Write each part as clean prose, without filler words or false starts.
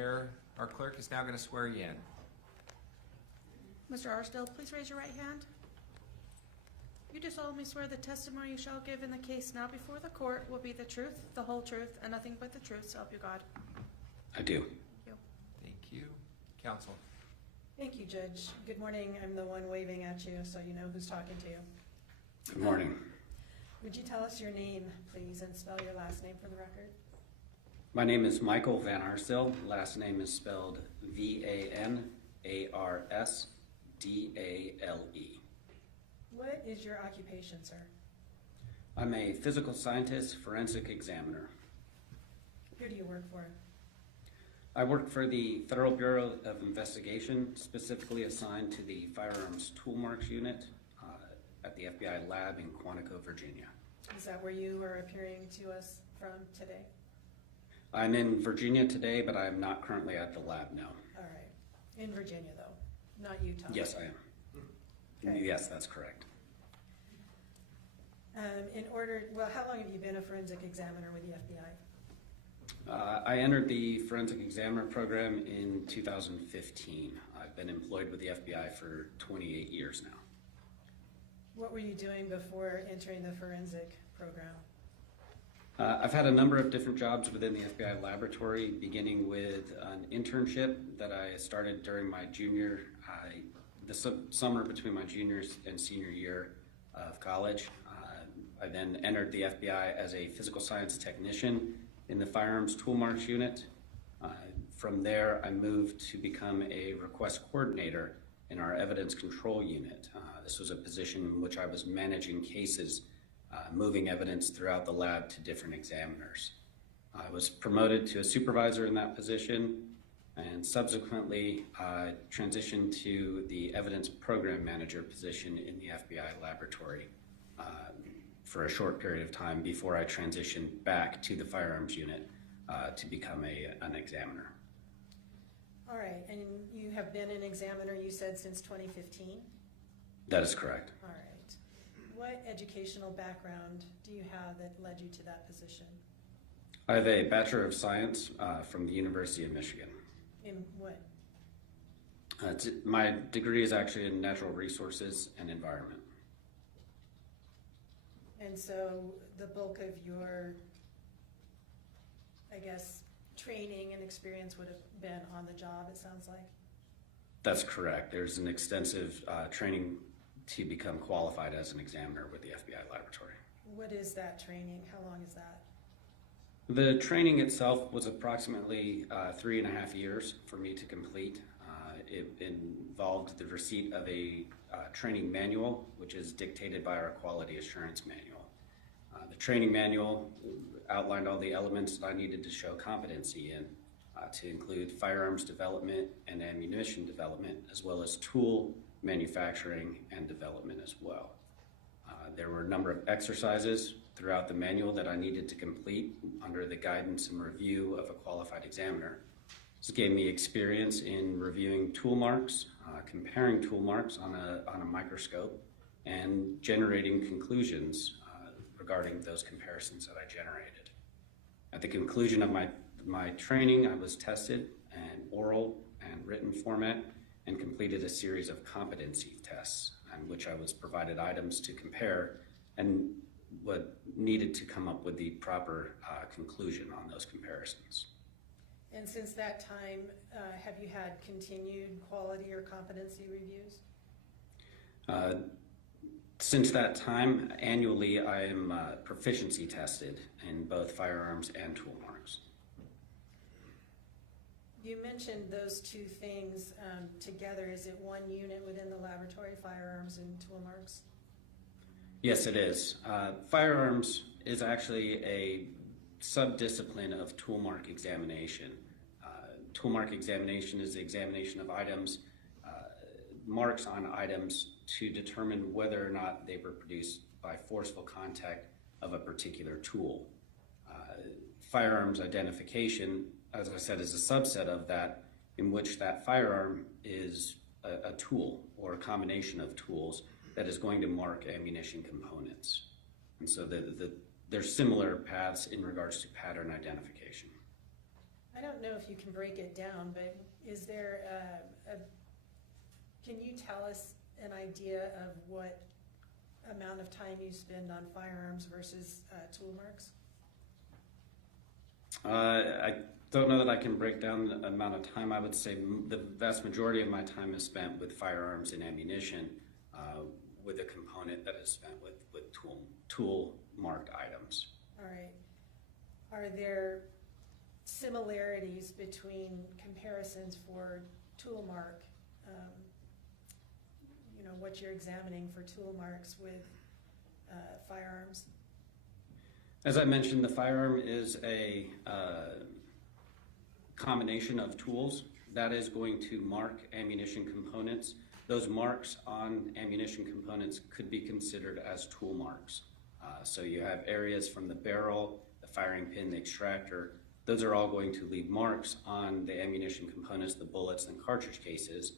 Chair. Our clerk is now going to swear you in. Mr. Arsdale, please raise your right hand. You do solemnly swear the testimony you shall give in the case now before the court will be the truth, the whole truth, and nothing but the truth, so help you God. I do. Thank you. Thank you. Counsel. Thank you, Judge. Good morning. I'm the one waving at you, so you know who's talking to you. Good morning. Would you tell us your name, please, and spell your last name for the record? My name is Michael Van Arsdale. Last name is spelled V-A-N-A-R-S-D-A-L-E. What is your occupation, sir? I'm a physical scientist, forensic examiner. Who do you work for? I work for the Federal Bureau of Investigation, specifically assigned to the Firearms Toolmarks Unit at the FBI lab in Quantico, Virginia. Is that where you are appearing to us from today? I'm in Virginia today, but I'm not currently at the lab now. All right. In Virginia, though, not Utah? Yes, I am. Okay. Yes, that's correct. How long have you been a forensic examiner with the FBI? I entered the forensic examiner program in 2015. I've been employed with the FBI for 28 years now. What were you doing before entering the forensic program? I've had a number of different jobs within the FBI laboratory, beginning with an internship that I started during my the summer between my junior and senior year of college. I then entered the FBI as a physical science technician in the Firearms Toolmarks Unit. From there, I moved to become a request coordinator in our evidence control unit. This was a position in which I was managing cases, moving evidence throughout the lab to different examiners. I was promoted to a supervisor in that position, and subsequently transitioned to the evidence program manager position in the FBI laboratory for a short period of time before I transitioned back to the firearms unit to become an examiner. All right, and you have been an examiner, you said, since 2015? That is correct. All right. What educational background do you have that led you to that position? I have a Bachelor of Science from the University of Michigan. In what? My degree is actually in natural resources and environment. And so the bulk of your, I guess, training and experience would have been on the job, it sounds like? That's correct. There's an extensive training to become qualified as an examiner with the FBI laboratory. What is that training? How long is that? The training itself was approximately 3.5 years for me to complete. It involved the receipt of a training manual, which is dictated by our quality assurance manual. The training manual outlined all the elements that I needed to show competency in, to include firearms development and ammunition development, as well as tool manufacturing and development as well. There were a number of exercises throughout the manual that I needed to complete under the guidance and review of a qualified examiner. This gave me experience in reviewing tool marks, comparing tool marks on a microscope, and generating conclusions regarding those comparisons that I generated. At the conclusion of my training, I was tested in oral and written format and completed a series of competency tests in which I was provided items to compare and what needed to come up with the proper conclusion on those comparisons. And since that time, have you had continued quality or competency reviews? Since that time, annually I am proficiency tested in both firearms and tool marks. You mentioned those two things together. Is it one unit within the laboratory, firearms and tool marks? Yes, it is. Firearms is actually a sub-discipline of toolmark examination. Toolmark examination is the examination of items, marks on items to determine whether or not they were produced by forceful contact of a particular tool. Firearms identification, as I said, is a subset of that, in which that firearm is a tool or a combination of tools that is going to mark ammunition components. And so there's similar paths in regards to pattern identification. I don't know if you can break it down, but is there can you tell us an idea of what amount of time you spend on firearms versus tool marks? I don't know that I can break down the amount of time. I would say the vast majority of my time is spent with firearms and ammunition, with a component that is spent with tool marked items. All right. Are there similarities between comparisons for tool mark, what you're examining for tool marks with firearms? As I mentioned, the firearm is a combination of tools that is going to mark ammunition components. Those marks on ammunition components could be considered as tool marks. So you have areas from the barrel, the firing pin, the extractor. Those are all going to leave marks on the ammunition components, the bullets and cartridge cases,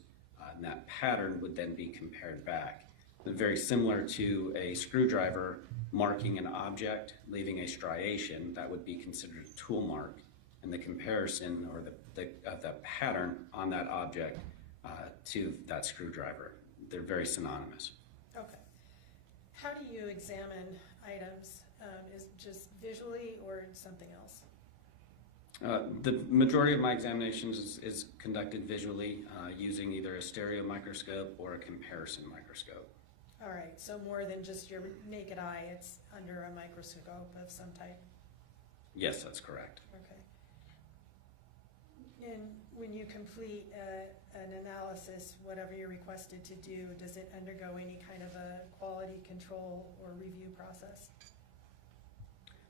and that pattern would then be compared back. Very similar to a screwdriver marking an object, leaving a striation, that would be considered a tool mark, and the comparison or the pattern on that object to that screwdriver. They're very synonymous. Okay. How do you examine items? Is it just visually or something else? The majority of my examinations is conducted visually using either a stereo microscope or a comparison microscope. All right, so more than just your naked eye, it's under a microscope of some type? Yes, that's correct. Okay. And when you complete an analysis, whatever you're requested to do, does it undergo any kind of a quality control or review process?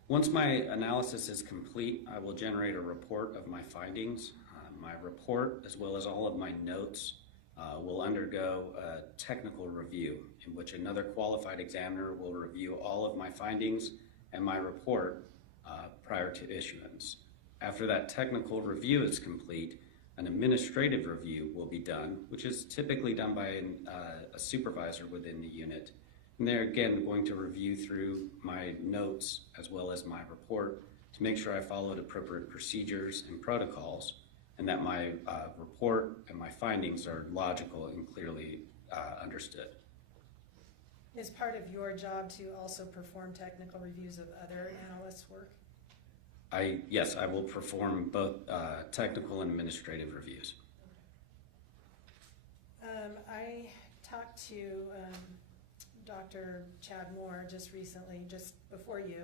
Once my analysis is complete, I will generate a report of my findings. My report, as well as all of my notes, will undergo a technical review in which another qualified examiner will review all of my findings and my report prior to issuance. After that technical review is complete, an administrative review will be done, which is typically done by a supervisor within the unit. And they're again going to review through my notes as well as my report to make sure I followed appropriate procedures and protocols, and that my report and my findings are logical and clearly understood. Is part of your job to also perform technical reviews of other analysts' work? Yes, I will perform both technical and administrative reviews. I talked to Dr. Chad Moore just recently, just before you,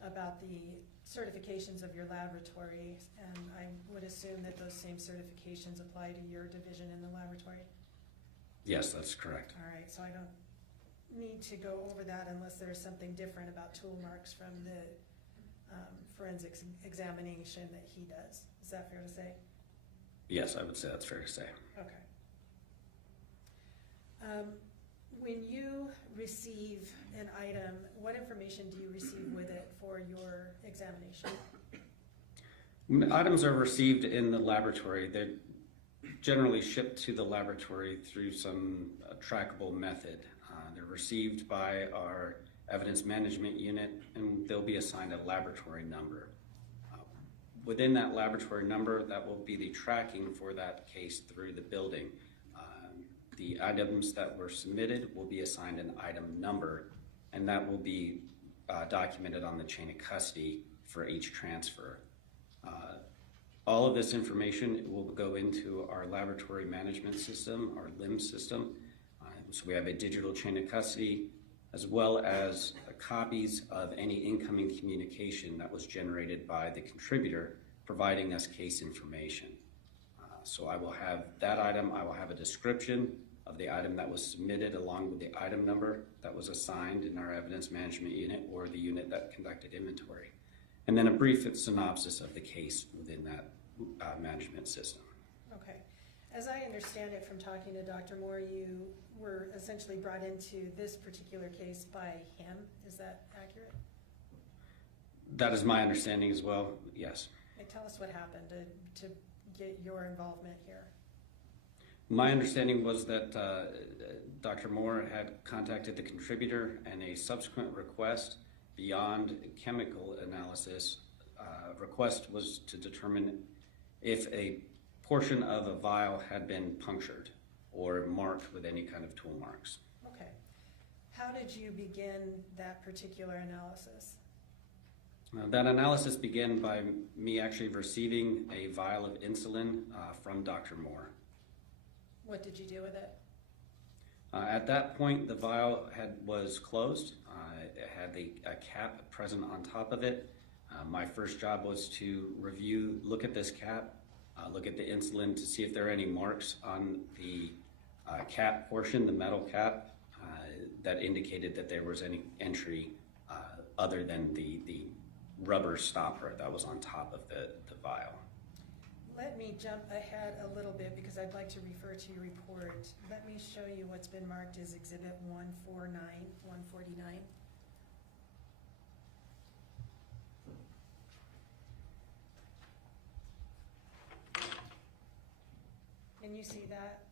about the certifications of your laboratory, and I would assume that those same certifications apply to your division in the laboratory? Yes, that's correct. All right, so I don't need to go over that unless there's something different about tool marks from the forensics examination that he does. Is that fair to say? Yes, I would say that's fair to say. Okay. When you receive an item, what information do you receive with it for your examination? When items are received in the laboratory, they're generally shipped to the laboratory through some trackable method. They're received by our evidence management unit, and they'll be assigned a laboratory number. Within that laboratory number, that will be the tracking for that case through the building. The items that were submitted will be assigned an item number, and that will be documented on the chain of custody for each transfer. All of this information will go into our laboratory management system, our LIMS system. So we have a digital chain of custody, as well as copies of any incoming communication that was generated by the contributor providing us case information. So I will have that item, I will have a description of the item that was submitted along with the item number that was assigned in our evidence management unit or the unit that conducted inventory. And then a brief synopsis of the case within that management system. Okay. As I understand it from talking to Dr. Moore, you were essentially brought into this particular case by him. Is that accurate? That is my understanding as well, yes. And tell us what happened to get your involvement here. My understanding was that Dr. Moore had contacted the contributor, and a subsequent request beyond chemical analysis request was to determine if a portion of a vial had been punctured or marked with any kind of tool marks. Okay. How did you begin that particular analysis? That analysis began by me actually receiving a vial of insulin from Dr. Moore. What did you do with it? At that point, the vial was closed. It had a cap present on top of it. My first job was to look at this cap, look at the insulin to see if there are any marks on the cap portion, the metal cap, that indicated that there was any entry other than the rubber stopper that was on top of the vial. Let me jump ahead a little bit because I'd like to refer to your report. Let me show you what's been marked as Exhibit 149. Can you see that?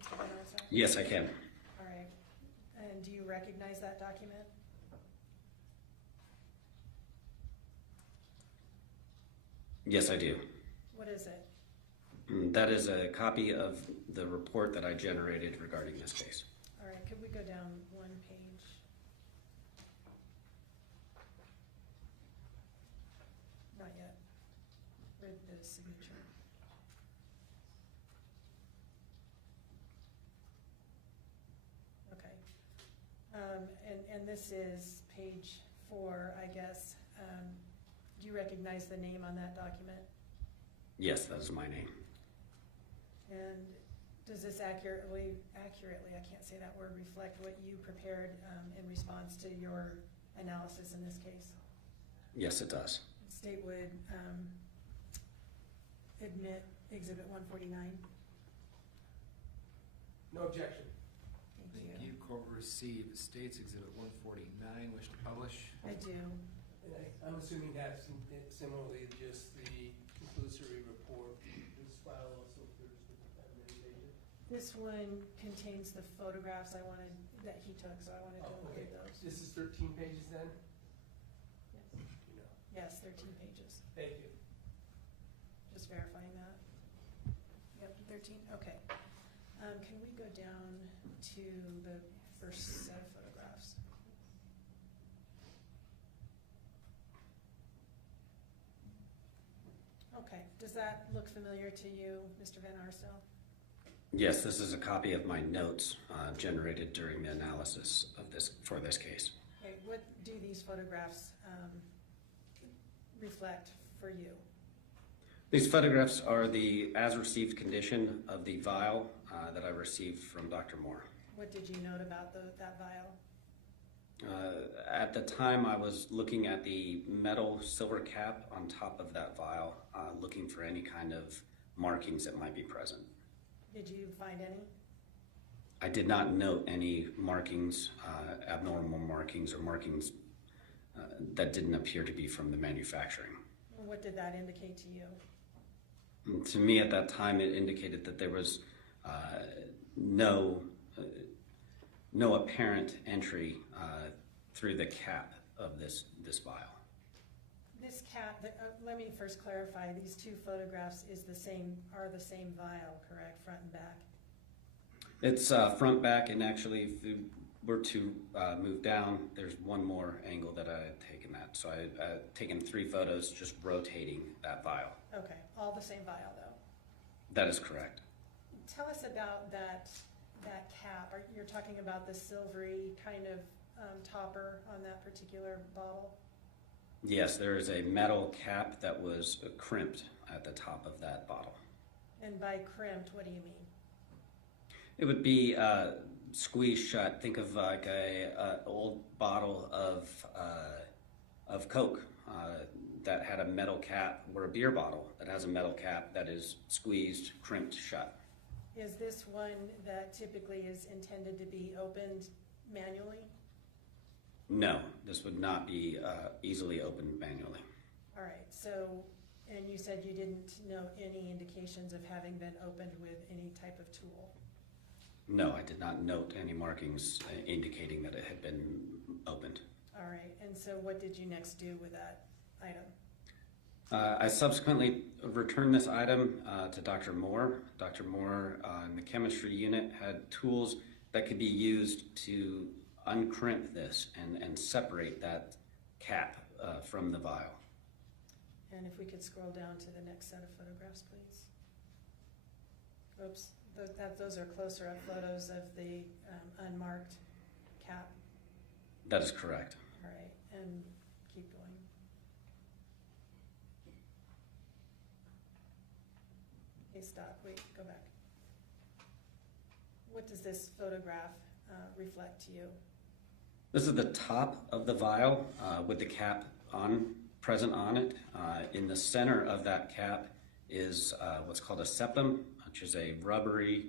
Mr. Benarza? Yes, I can. All right. And do you recognize that document? Yes, I do. What is it? That is a copy of the report that I generated regarding this case. All right, could we go down one page? Not yet. Read the signature. Okay. And this is page 4, I guess. Do you recognize the name on that document? Yes, that is my name. And does this accurately, I can't say that word, reflect what you prepared in response to your analysis in this case? Yes, it does. The state would admit Exhibit 149. No objection. Thank Thank you. Court will receive State's Exhibit 149. Wish to publish? I do. And I'm assuming that's similarly just the conclusory report. This file also appears with the identification. This one contains the photographs that he took, so I wanted to Okay. include those. This is 13 pages then? Yes. You know. Yes, 13 pages. Thank you. Just verifying that. Yep, 13, okay. Can we go down to the first set of photographs? Okay, does that look familiar to you, Mr. Van Arsdale? Yes, this is a copy of my notes generated during the analysis of for this case. Okay, what do these photographs reflect for you? These photographs are the as-received condition of the vial that I received from Dr. Moore. What did you note about that vial? At the time, I was looking at the metal silver cap on top of that vial, looking for any kind of markings that might be present. Did you find any? I did not note any markings, abnormal markings, or markings that didn't appear to be from the manufacturing. What did that indicate to you? To me at that time, it indicated that there was no apparent entry through the cap of this vial. This cap, let me first clarify, these two photographs are the same vial, correct, front and back? It's front, back, and actually if you were to move down, there's one more angle that I had taken that. So I had taken 3 photos just rotating that vial. Okay, all the same vial though. That is correct. Tell us about that cap. You're talking about the silvery kind of topper on that particular bottle? Yes, there is a metal cap that was crimped at the top of that bottle. And by crimped, what do you mean? It would be squeezed shut. Think of like a old bottle of Coke that had a metal cap, or a beer bottle that has a metal cap that is squeezed, crimped shut. Is this one that typically is intended to be opened manually? No, this would not be easily opened manually. All right, so, and you said you didn't know any indications of having been opened with any type of tool? No, I did not note any markings indicating that it had been opened. All right, and so what did you next do with that item? I subsequently returned this item to Dr. Moore. Dr. Moore in the chemistry unit had tools that could be used to uncrimp this and separate that cap from the vial. And if we could scroll down to the next set of photographs, please. Oops, those are closer up photos of the unmarked cap. That is correct. All right, and keep going. Okay, stop, wait, go back. What does this photograph reflect to you? This is the top of the vial with the cap present on it. In the center of that cap is what's called a septum, which is a rubbery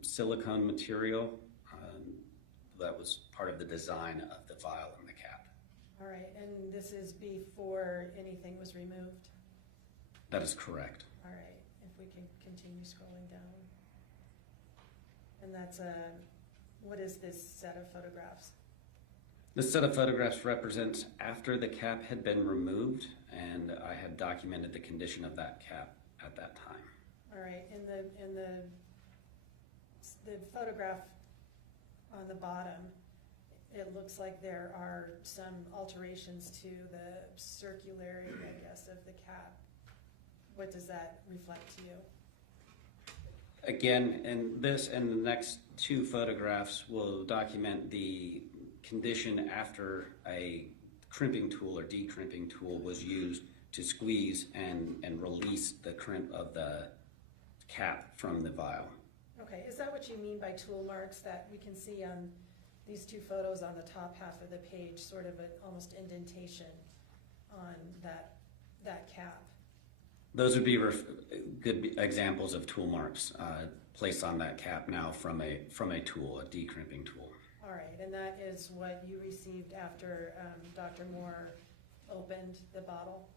silicone material that was part of the design of the vial and the cap. All right, and this is before anything was removed? That is correct. All right, if we can continue scrolling down. And that's what is this set of photographs? This set of photographs represents after the cap had been removed, and I had documented the condition of that cap at that time. All right, in the photograph on the bottom, it looks like there are some alterations to the circularity, I guess, of the cap. What does that reflect to you? Again, in this and the next two photographs will document the condition after a crimping tool or decrimping tool was used to squeeze and release the crimp of the cap from the vial. Okay, is that what you mean by tool marks that we can see on these two photos on the top half of the page, sort of an almost indentation on that cap? Those would be good examples of tool marks placed on that cap now from a tool, a decrimping tool. All right, and that is what you received after Dr. Moore opened the bottle?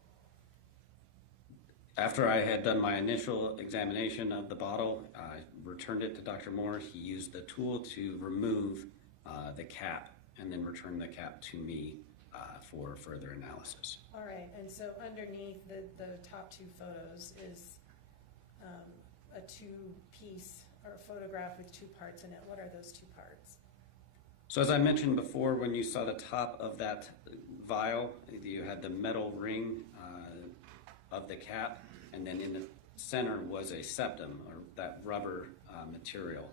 After I had done my initial examination of the bottle, I returned it to Dr. Moore. He used the tool to remove the cap and then returned the cap to me for further analysis. All right, and so underneath the top two photos is a two-piece or a photograph with two parts in it. What are those two parts? So as I mentioned before, when you saw the top of that vial, you had the metal ring of the cap, and then in the center was a septum, or that rubber material.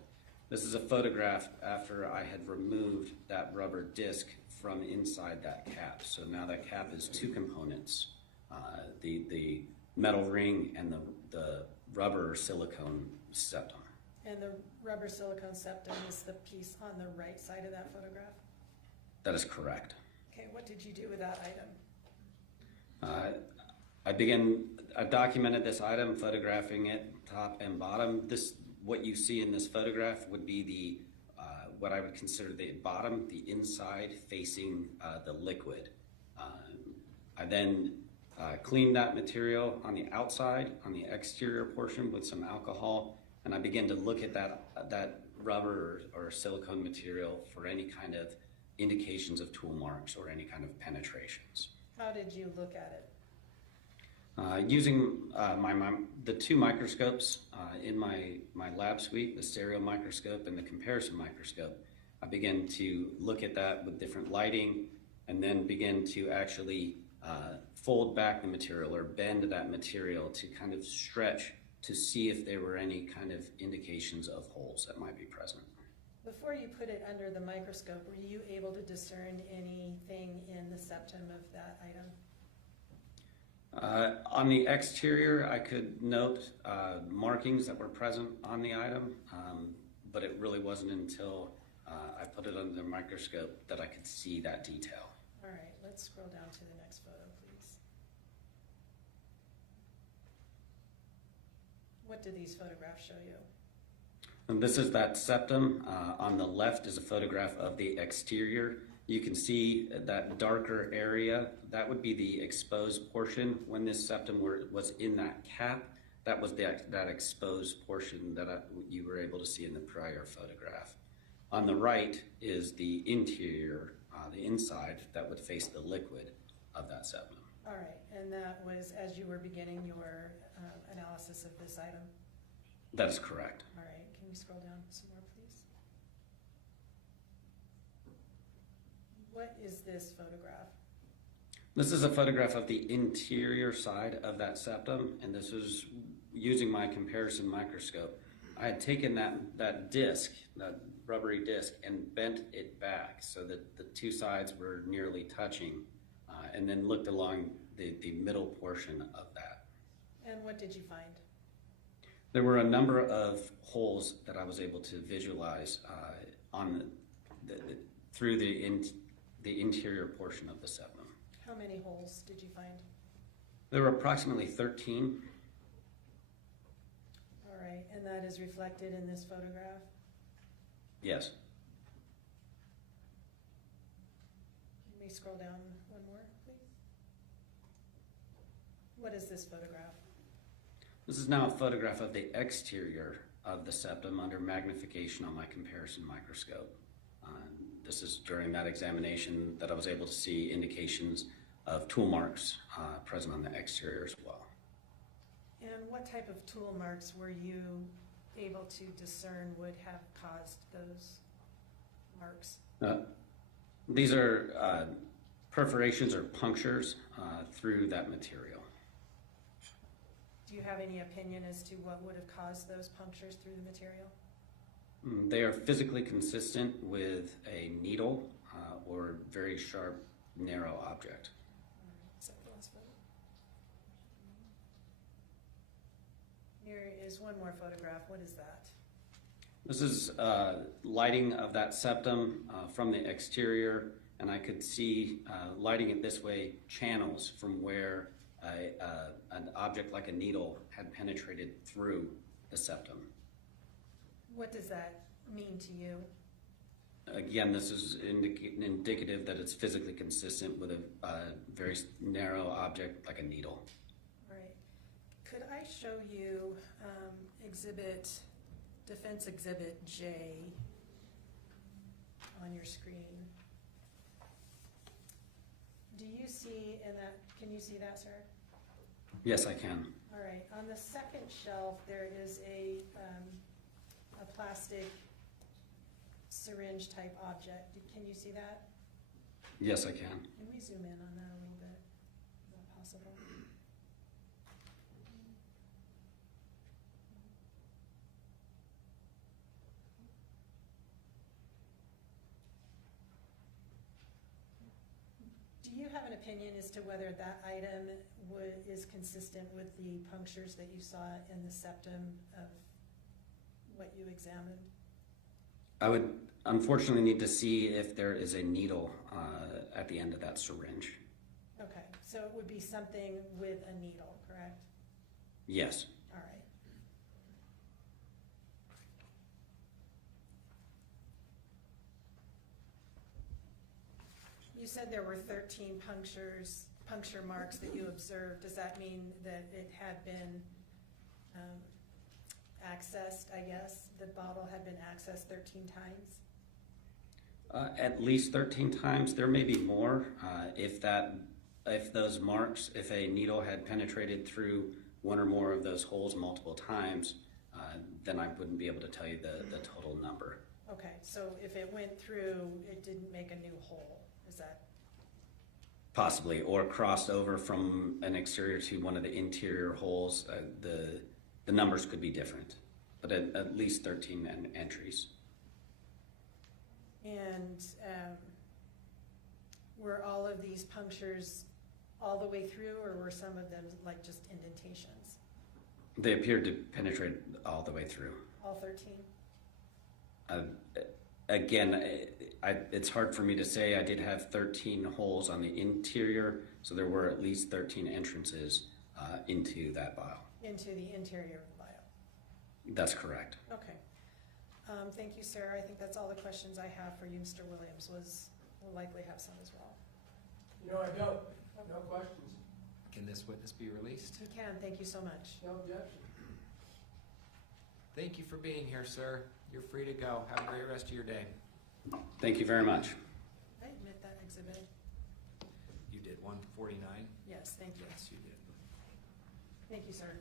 This is a photograph after I had removed that rubber disc from inside that cap. So now that cap is two components, the metal ring and the rubber silicone septum. And the rubber silicone septum is the piece on the right side of that photograph? That is correct. Okay, what did you do with that item? I documented this item, photographing it top and bottom. What you see in this photograph would be the what I would consider the bottom, the inside facing the liquid. I then cleaned that material on the outside, on the exterior portion with some alcohol, and I began to look at that rubber or silicone material for any kind of indications of tool marks or any kind of penetrations. How did you look at it? Using the two microscopes in my lab suite, the stereo microscope and the comparison microscope, I began to look at that with different lighting and then begin to actually fold back the material or bend that material to kind of stretch to see if there were any kind of indications of holes that might be present. Before you put it under the microscope, were you able to discern anything in the septum of that item? On the exterior, I could note markings that were present on the item, but it really wasn't until I put it under the microscope that I could see that detail. All right, let's scroll down to the next photo, please. What do these photographs show you? And this is that septum. On the left is a photograph of the exterior. You can see that darker area. That would be the exposed portion. When this septum was in that cap, that was that exposed portion that you were able to see in the prior photograph. On the right is the interior, the inside that would face the liquid of that septum. All right, and that was as you were beginning your analysis of this item? That is correct. All right, can you scroll down some more, please? What is this photograph? This is a photograph of the interior side of that septum, and this is using my comparison microscope. I had taken that disc, that rubbery disc, and bent it back so that the two sides were nearly touching, and then looked along the middle portion of that. And what did you find? There were a number of holes that I was able to visualize through the interior portion of the septum. How many holes did you find? There were approximately 13. All right, and that is reflected in this photograph? Yes. Can we scroll down one more, please? What is this photograph? This is now a photograph of the exterior of the septum under magnification on my comparison microscope. This is during that examination that I was able to see indications of tool marks present on the exterior as well. And what type of tool marks were you able to discern would have caused those marks? These are perforations or punctures through that material. Do you have any opinion as to what would have caused those punctures through the material? They are physically consistent with a needle or very sharp, narrow object. Here is one more photograph. What is that? This is lighting of that septum from the exterior, and I could see, lighting it this way, channels from where an object like a needle had penetrated through the septum. What does that mean to you? Again, this is indicative that it's physically consistent with a very narrow object like a needle. Right. Could I show you Defense Exhibit J on your screen? Do you see in that, can you see that, sir? Yes, I can. All right, on the second shelf, there is a plastic syringe type object. Can you see that? Yes, I can. Can we zoom in on that a little bit? Is that possible? Do you have an opinion as to whether that item is consistent with the punctures that you saw in the septum of what you examined? I would unfortunately need to see if there is a needle at the end of that syringe. Okay, so it would be something with a needle, correct? Yes. All right. You said there were 13 puncture marks that you observed. Does that mean that it had been accessed, I guess? The bottle had been accessed 13 times? At least 13 times. There may be more. If those marks, if a needle had penetrated through one or more of those holes multiple times, then I wouldn't be able to tell you the total number. Okay, so if it went through, it didn't make a new hole. Is that? Possibly, or crossed over from an exterior to one of the interior holes. The numbers could be different, but at least 13 entries. And were all of these punctures all the way through, or were some of them like just indentations? They appeared to penetrate all the way through. All 13? Again, it's hard for me to say. I did have 13 holes on the interior, so there were at least 13 entrances into that vial. Into the interior of the vial? That's correct. Okay. Thank you, sir. I think that's all the questions I have for you. Mr. Williams will likely have some as well. No, I don't. No questions. Can this witness be released? You can. Thank you so much. No objection. Thank you for being here, sir. You're free to go. Have a great rest of your day. Thank you very much. I admit that exhibit. You did 149. Yes, thank you. Yes, you did. Thank you, sir.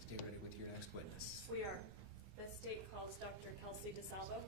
Stay ready with your next witness. We are. The state calls Dr. Kelsey DeSalvo.